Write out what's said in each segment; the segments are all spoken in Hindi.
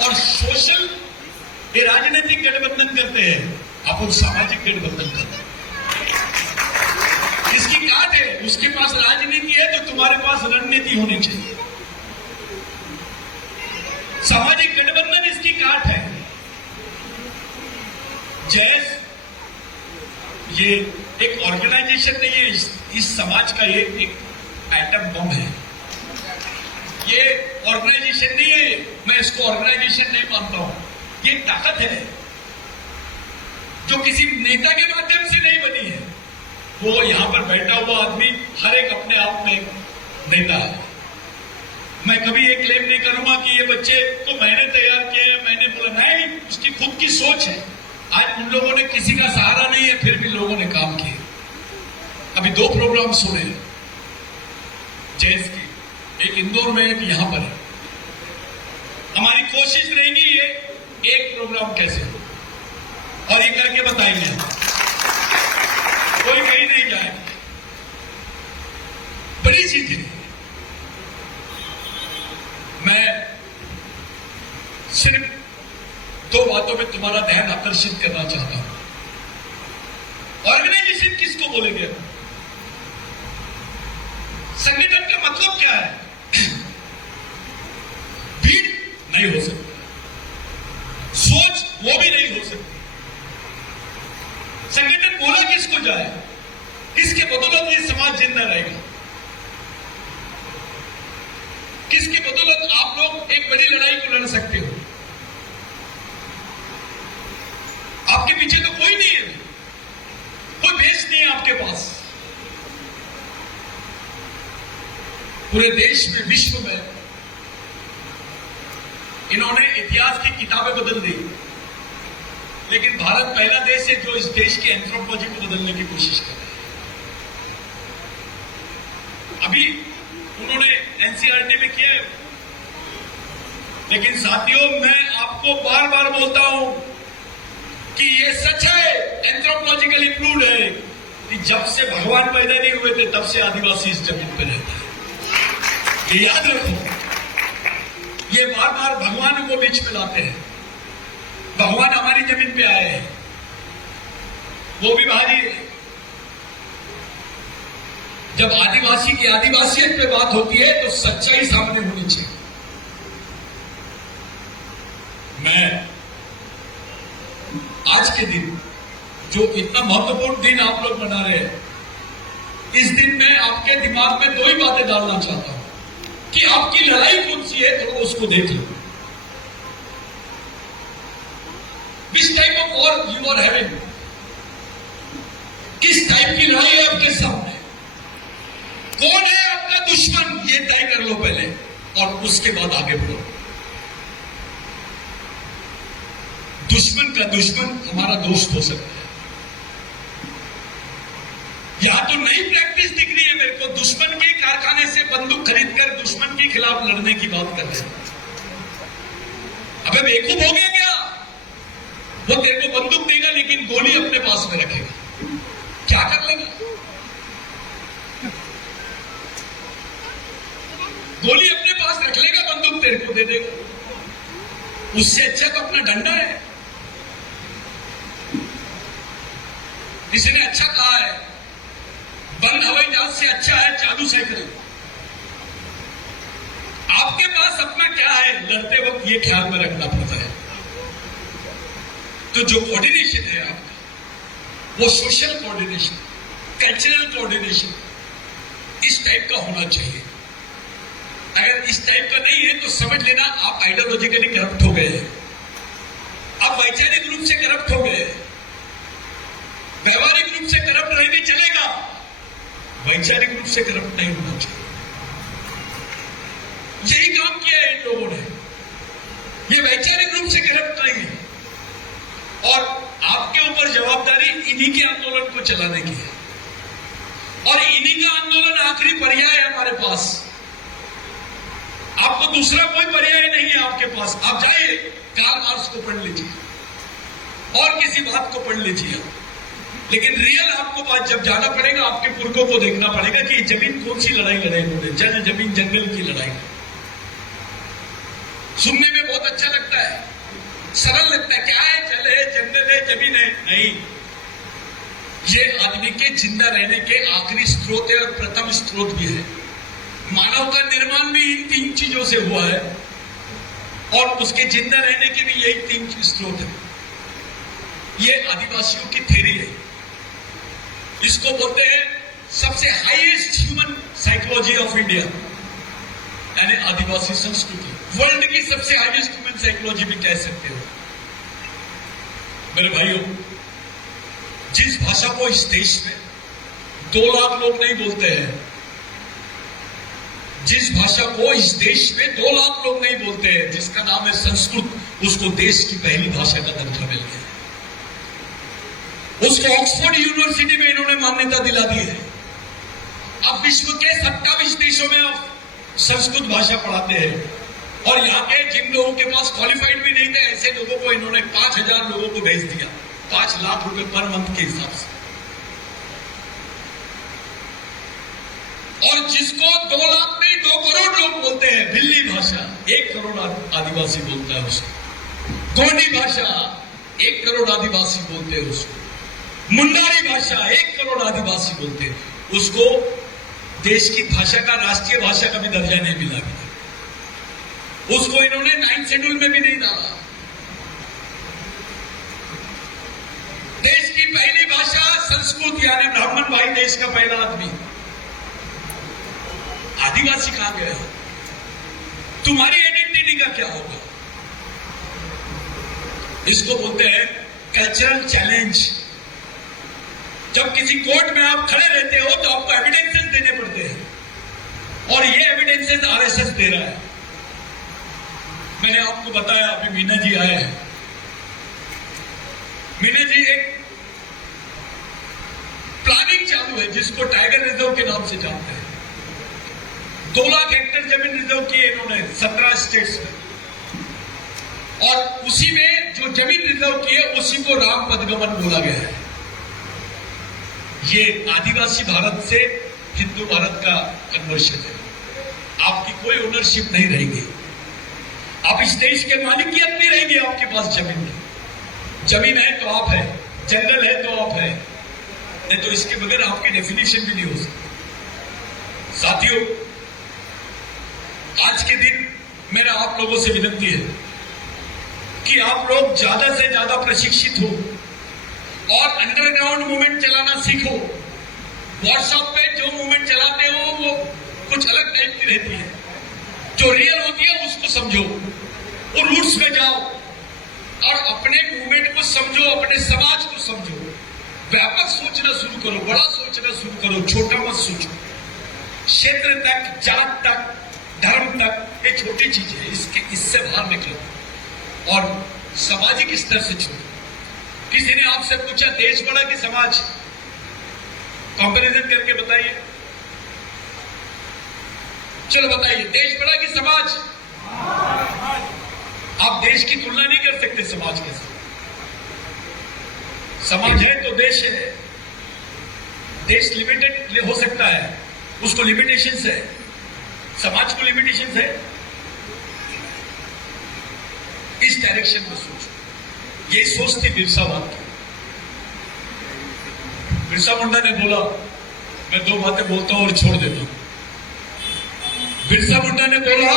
और सोशल ये राजनीतिक गठबंधन करते हैं, आप सामाजिक गठबंधन करते हैं। इसकी काट है, उसके पास राजनीति है तो तुम्हारे पास रणनीति होनी चाहिए। सामाजिक गठबंधन इसकी काट है। जैस ये एक ऑर्गेनाइजेशन नहीं है, इस समाज का ये एक एटम बम है। ये ऑर्गेनाइजेशन नहीं है, मैं इसको ऑर्गेनाइजेशन नहीं मानता हूं। ये ताकत है जो किसी नेता के माध्यम से नहीं बनी है। वो यहां पर बैठा हुआ आदमी हर एक अपने आप में नेता है। मैं कभी ये क्लेम नहीं करूंगा कि ये बच्चे को मैंने तैयार किए हैं, मैंने बोला नहीं, उसकी खुद की सोच है। आज उन लोगों ने किसी का सहारा नहीं है, फिर भी लोगों ने काम किए। अभी 2 प्रोग्राम सुने जैस की, एक इंदौर में, एक यहां पर है। हमारी कोशिश रहेगी ये एक प्रोग्राम कैसे हो, और ये करके बताएंगे, कोई कहीं नहीं जाएगा। बड़ी चीज है। मैं सिर्फ 2 बातों में तुम्हारा ध्यान आकर्षित करना चाहता हूं। ऑर्गेनाइजेशन किसको बोलेंगे? संगठन का मतलब क्या है? भीड़ नहीं हो सकती, सोच वो भी नहीं हो सकती। संगठन बोला किसको जाए? किसके बदौलत ये समाज जिंदा रहेगा? किसकी बदौलत आप लोग एक बड़ी लड़ाई को लड़ सकते हो? आपके पीछे तो कोई नहीं है, कोई बेस नहीं है आपके पास। पूरे देश में, विश्व में इन्होंने इतिहास की किताबें बदल दी, लेकिन भारत पहला देश है जो इस देश की एंथ्रोपोलॉजी को बदलने की कोशिश कर रहा है। अभी उन्होंने एनसीईआरटी में किया है, लेकिन साथियों मैं आपको बार बार बोलता हूं कि ये सच है, एंथ्रोपोलॉजिकली प्रूव्ड है कि जब से भगवान पैदा नहीं हुए थे तब से आदिवासी इस जमीन पर रहता है। ये याद रखो। ये बार बार भगवान को बीच में लाते हैं। भगवान हमारी जमीन पे आए हैं, वो भी बाहरी है। जब आदिवासी की आदिवासियत पे बात होती है तो सच्चाई सामने होनी चाहिए। मैं आज के दिन, जो इतना महत्वपूर्ण दिन आप लोग मना रहे हैं, इस दिन में आपके दिमाग में 2 ही बातें डालना चाहता हूं कि आपकी लड़ाई कौन सी है, तो उसको देख लो। Which type of war you are having? किस टाइप की लड़ाई है आपके सामने? कौन है आपका दुश्मन, ये तय कर लो पहले, और उसके बाद आगे बढ़ो। दुश्मन का दुश्मन हमारा दोस्त हो सकता है। यहां तो नई प्रैक्टिस दिख रही है मेरे को, दुश्मन के कारखाने से बंदूक खरीदकर दुश्मन के खिलाफ लड़ने की बात कर रहे हैं। अबे बेवकूफ हो गया क्या? वो तेरे को बंदूक देगा लेकिन गोली अपने पास में रखेगा, क्या कर लेगा? गोली अपने पास रख लेगा, बंदूक तेरे को दे देगा। उससे अच्छा तो अपना डंडा है। किसी ने अच्छा कहा है, बंद हवाई जहाज से अच्छा है चालू साइकिल। आपके पास अपना क्या है, लड़ते वक्त ये ख्याल में रखना पड़ता है। तो जो कोऑर्डिनेशन है आपका, वो सोशल कोऑर्डिनेशन, कल्चरल कोऑर्डिनेशन इस टाइप का होना चाहिए। अगर इस टाइप का नहीं है तो समझ लेना आप आइडियोलॉजिकली करप्ट हो गए हैं, आप वैचारिक रूप से करप्ट हो गए हैं। व्यवहारिक रूप से करप्ट रहेंगे चलेगा, वैचारिक रूप से करप्ट नहीं होना चाहिए। यही काम किया है इन लोगों ने। ये वैचारिक रूप से करप्ट नहीं है, और आपके ऊपर जवाबदारी इन्हीं के आंदोलन को चलाने की है, और इन्हीं का आंदोलन आखिरी पर्याय है हमारे पास। आपको दूसरा कोई पर्याय नहीं है आपके पास। आप जाइए, कार्ल मार्क्स को पढ़ लीजिए और किसी बात को पढ़ लीजिए, लेकिन रियल आपको बात जब जाना पड़ेगा, आपके पुरखों को देखना पड़ेगा कि जमीन कौन सी लड़ाई लड़े उन्होंने, जल जमीन जंगल की लड़ाई। सुनने में बहुत अच्छा लगता है, सरल लगता है। क्या है? जल है, जंगल है, जमीन है? नहीं, ये आदमी के जिंदा रहने के आखिरी स्रोत है और प्रथम स्रोत भी है। मानव का निर्माण भी इन 3 चीजों से हुआ है और उसके जिंदा रहने के भी यही 3 स्रोत है। ये आदिवासियों की थ्योरी है। इसको बोलते हैं सबसे highest human psychology of India, यानी आदिवासी संस्कृति। वर्ल्ड की सबसे हाईएस्ट ह्यूमन साइकोलॉजी भी कह सकते हो। मेरे भाइयों, जिस भाषा को इस देश में 2 लाख लोग नहीं बोलते हैं, जिस भाषा को इस देश में 2 लाख लोग नहीं बोलते हैं, जिसका नाम है संस्कृत, उसको देश की पहली भाषा का दर्जा मिल गया। उसको ऑक्सफोर्ड यूनिवर्सिटी में इन्होंने मान्यता दिला दी है। अब विश्व के 27 देशों में आप संस्कृत भाषा पढ़ाते हैं और यहाँ के जिन लोगों के पास क्वालिफाइड भी नहीं थे, ऐसे लोगों को इन्होंने 5,000 लोगों को भेज दिया, 5 लाख रुपए पर मंथ के हिसाब से। और जिसको 2 लाख नहीं 2 करोड़ लोग बोलते हैं, भिल्ली भाषा 1 करोड़ आदिवासी बोलता है उसको। गोंडी भाषा 1 करोड़ आदिवासी बोलते हैं उसको। मुंडारी भाषा 1 करोड़ आदिवासी बोलते हैं उसको। देश की भाषा का, राष्ट्रीय भाषा का भी दर्जा नहीं मिला गया उसको। इन्होंने 9th शेड्यूल में भी नहीं डाला। देश की पहली भाषा संस्कृत, यानी ब्राह्मण भाई देश का पहला आदमी। आदिवासी कहां गया? तुम्हारी आइडेंटिटी का क्या होगा? इसको बोलते हैं कल्चरल चैलेंज। जब किसी कोर्ट में आप खड़े रहते हो तो आपको एविडेंसेस देने पड़ते हैं और ये एविडेंसेस आरएसएस दे रहा है। मैंने आपको बताया, अभी मीना जी आए हैं। मीना जी एक प्लानिंग चालू है जिसको टाइगर रिजर्व के नाम से जानते हैं। 2 लाख हेक्टेयर जमीन रिजर्व की है इन्होंने 17 स्टेट्स में, और उसी में जो जमीन रिजर्व की है उसी को राम पदगमन बोला गया है। ये आदिवासी भारत से हिंदू भारत का कन्वर्शन है। आपकी कोई ओनरशिप नहीं रहेगी। आप इस देश के मालिक की नहीं रहेगी। आपके पास जमीन है तो आप है, जंगल है तो आप है, नहीं तो इसके बगैर आपकी डेफिनेशन भी नहीं हो सकती। साथियों, आज के दिन मेरा आप लोगों से विनती है कि आप लोग ज्यादा से ज्यादा प्रशिक्षित हो और अंडरग्राउंड मूवमेंट चलाना सीखो। व्हाट्सएप पे जो मूवमेंट चलाते हो वो कुछ अलग टाइप की रहती है, जो रियल होती है उसको समझो, वो रूट्स में जाओ और अपने मूवमेंट को समझो, अपने समाज को समझो। व्यापक सोचना शुरू करो, बड़ा सोचना शुरू करो, छोटा मत सोचो। क्षेत्र तक, जात तक, धर्म तक ये छोटी चीज है, इससे बाहर निकलो और सामाजिक स्तर से छोड़ो। किसी ने आपसे पूछा देश बड़ा कि समाज? कंपैरिजन करके बताइए। चलो बताइए, देश बड़ा कि समाज? आप देश की तुलना नहीं कर सकते समाज के साथ। समाज है तो देश है। देश लिमिटेड हो सकता है, उसको लिमिटेशंस है, समाज को लिमिटेशंस है। इस डायरेक्शन में सोचो। ये सोच थी बिरसा मुंडा की। बिरसा मुंडा ने बोला, मैं 2 बातें बोलता हूं और छोड़ देता हूं। बिरसा मुंडा ने बोला,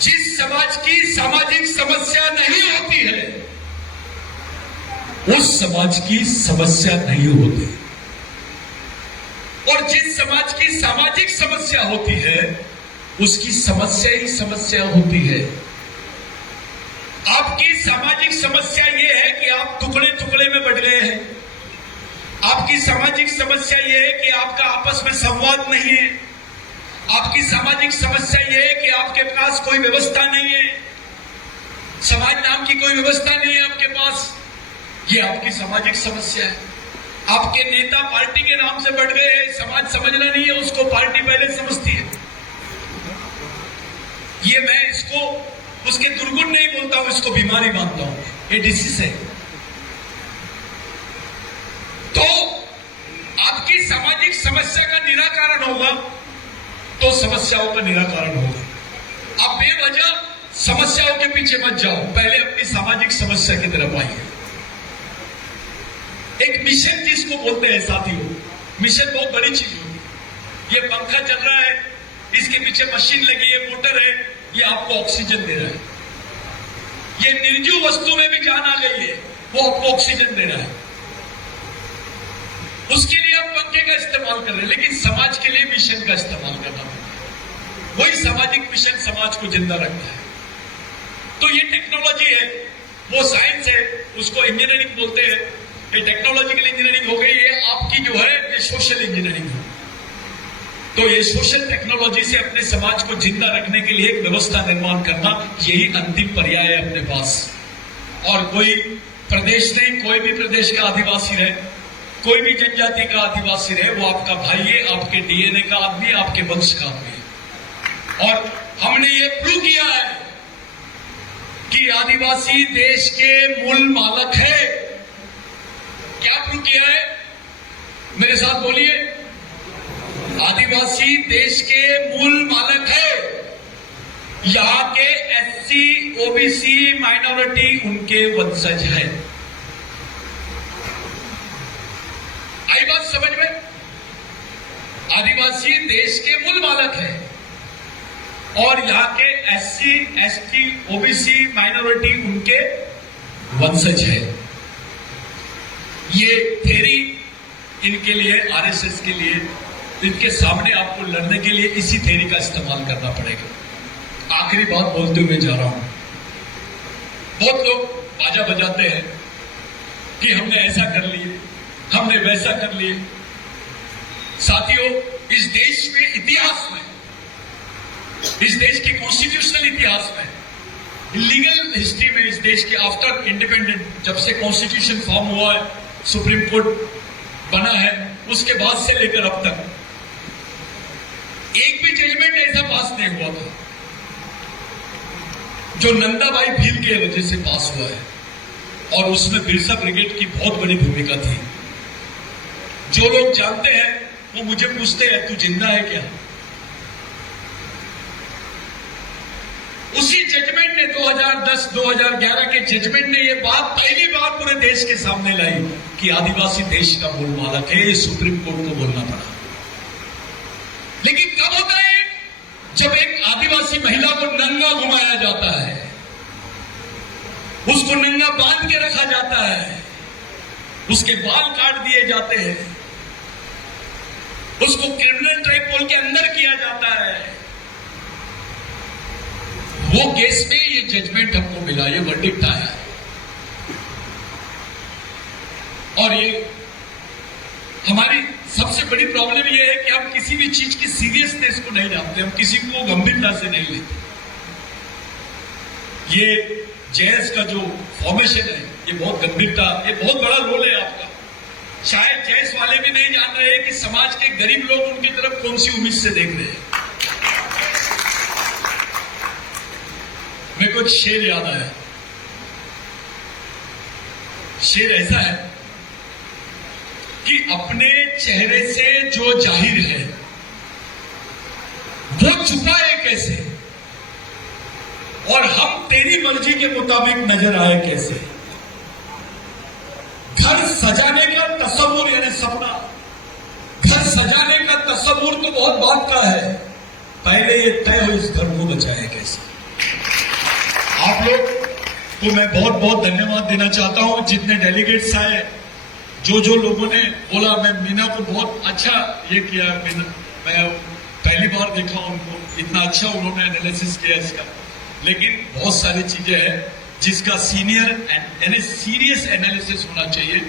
जिस समाज की सामाजिक समस्या नहीं होती है उस समाज की समस्या नहीं होती, और जिस समाज की सामाजिक समस्या होती है उसकी समस्या ही समस्या होती है। आपकी सामाजिक समस्या यह है कि आप टुकड़े टुकड़े में बट गए हैं। आपकी सामाजिक समस्या यह है कि आपका आपस में संवाद नहीं है। आपकी सामाजिक समस्या यह है कि आपके पास कोई व्यवस्था नहीं है, समाज नाम की कोई व्यवस्था नहीं है आपके पास। ये आपकी सामाजिक समस्या है। आपके नेता पार्टी के नाम से बढ़ गए हैं, समाज समझना नहीं है उसको, पार्टी पहले समझती है। ये मैं इसको उसके दुर्गुण नहीं बोलता हूं, इसको बीमारी मानता हूं, ये डिसीज है। तो आपकी सामाजिक समस्या का निराकरण होगा तो समस्याओं का निराकरण होगा। आप बेवजह समस्याओं के पीछे मत जाओ, पहले अपनी सामाजिक समस्या की तरफ आइए। एक मिशन जिसको बोलते हैं साथियों, मिशन बहुत बड़ी चीज होती है। ये पंखा चल रहा है, इसके पीछे मशीन लगी है, मोटर है, ये आपको ऑक्सीजन दे रहा है। ये निर्जीव वस्तु में भी जान आ गई है, वो आपको ऑक्सीजन दे रहा है। उसके लिए आप पंखे का इस्तेमाल कर रहे हैं, लेकिन समाज के लिए मिशन का इस्तेमाल करना पड़ता है। वही सामाजिक मिशन समाज को जिंदा रखता है। तो ये टेक्नोलॉजी है, वो साइंस है, उसको इंजीनियरिंग बोलते हैं। ये टेक्नोलॉजिकल इंजीनियरिंग हो गई है, आपकी जो है ये सोशल इंजीनियरिंग है। तो ये सोशल टेक्नोलॉजी से अपने समाज को जिंदा रखने के लिए एक व्यवस्था निर्माण करना, यही अंतिम पर्याय है अपने पास। और कोई प्रदेश नहीं, कोई भी प्रदेश का आदिवासी रहे, कोई भी जनजाति का आदिवासी रहे, वो आपका भाई है, आपके डीएनए का आदमी है, आपके वंश का आदमी है। और हमने ये प्रूव किया है कि आदिवासी देश के मूल मालक है। क्या प्रूव किया है? मेरे साथ बोलिए, आदिवासी देश के मूल मालक है। यहां के एससी, ओबीसी, माइनॉरिटी उनके वंशज है। आई बात समझ में? आदिवासी देश के मूल मालक है और यहां के एससी, एसटी, ओबीसी, माइनॉरिटी उनके वंशज है। ये थ्योरी इनके लिए, आरएसएस के लिए, इनके सामने आपको लड़ने के लिए इसी थ्योरी का इस्तेमाल करना पड़ेगा। आखिरी बात बोलते हुए जा रहा हूं। बहुत लोग बाजा बजाते हैं कि हमने ऐसा कर लिए, हमने वैसा कर लिए। साथियों, इस देश में, इतिहास में, इस देश के कॉन्स्टिट्यूशनल इतिहास में, लीगल हिस्ट्री में, इस देश के आफ्टर इंडिपेंडेंट, जब से कॉन्स्टिट्यूशन फॉर्म हुआ है, सुप्रीम कोर्ट बना है, उसके बाद से लेकर अब तक एक भी जजमेंट ऐसा पास नहीं हुआ था जो नंदाबाई भील के वजह से पास हुआ है। और उसमें बिरसा ब्रिगेड की बहुत बड़ी भूमिका थी। जो लोग जानते हैं वो मुझे पूछते हैं, तू जिंदा है क्या? उसी जजमेंट ने 2010-2011 के जजमेंट ने यह बात पहली बार पूरे देश के सामने लाई कि आदिवासी देश का मूल मालक है। ये सुप्रीम कोर्ट को बोलना पड़ा। लेकिन कब होता है? जब एक आदिवासी महिला को नंगा घुमाया जाता है, उसको नंगा बांध के रखा जाता है, उसके बाल काट दिए जाते हैं, उसको क्रिमिनल ट्राइब्यूनल के अंदर किया जाता है। वो केस में ये जजमेंट हमको मिला, ये वर्डिक्ट आया है। और ये हमारी सबसे बड़ी प्रॉब्लम ये है कि हम किसी भी चीज की सीरियसनेस को नहीं जानते, हम किसी को गंभीरता से नहीं लेते। ये जेएस का जो फॉर्मेशन है, ये बहुत गंभीरता, ये बहुत बड़ा रोल है आपका। शायद जेएस वाले भी नहीं जान रहे कि समाज के गरीब लोग उनकी तरफ कौन सी उम्मीद से देख रहे हैं। मेरे को एक शेर याद आया। शेर ऐसा है कि अपने चेहरे से जो जाहिर है वो छुपाए कैसे, और हम तेरी मर्जी के मुताबिक नजर आए कैसे। घर सजाने का तस्वुर, यानी सपना, घर सजाने का तस्वुर तो बहुत बात का है, पहले ये तय हो इस घर को बचाए कैसे। आप लोग को मैं बहुत बहुत धन्यवाद देना चाहता हूं, जितने डेलीगेट्स आए, जो लोगों ने बोला। मैं मीना को बहुत अच्छा ये किया, मैं पहली बार देखा उनको, इतना अच्छा उन्होंने एनालिसिस किया इसका। लेकिन बहुत सारी चीजें हैं जिसका सीनियर यानी सीरियस एनालिसिस होना चाहिए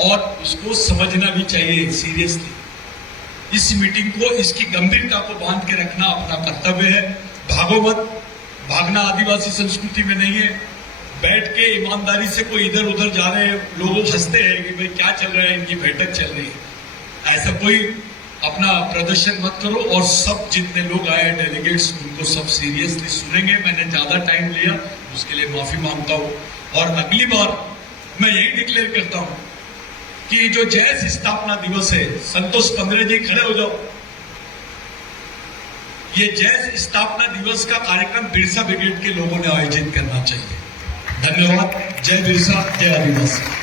और उसको समझना भी चाहिए सीरियसली। इस मीटिंग को, इसकी गंभीरता को बांध के रखना अपना कर्तव्य है। भागो मत, भागना आदिवासी संस्कृति में नहीं है। बैठ के ईमानदारी से कोई इधर उधर जा रहे हैं, लोग हंसते हैं कि भाई क्या चल रहा है, इनकी बैठक चल रही है, ऐसा कोई अपना प्रदर्शन मत करो। और सब जितने लोग आए डेलीगेट्स, उनको सब सीरियसली सुनेंगे। मैंने ज्यादा टाइम लिया, उसके लिए माफी मांगता हूं। और अगली बार मैं यही डिक्लेयर करता हूं कि जो जेएस स्थापना दिवस है, संतोष पंद्रे जी खड़े हो जाओ, ये जय स्थापना दिवस का कार्यक्रम बिरसा ब्रिगेड के लोगों ने आयोजित करना चाहिए। धन्यवाद। जय बिरसा, जय आदिवासी।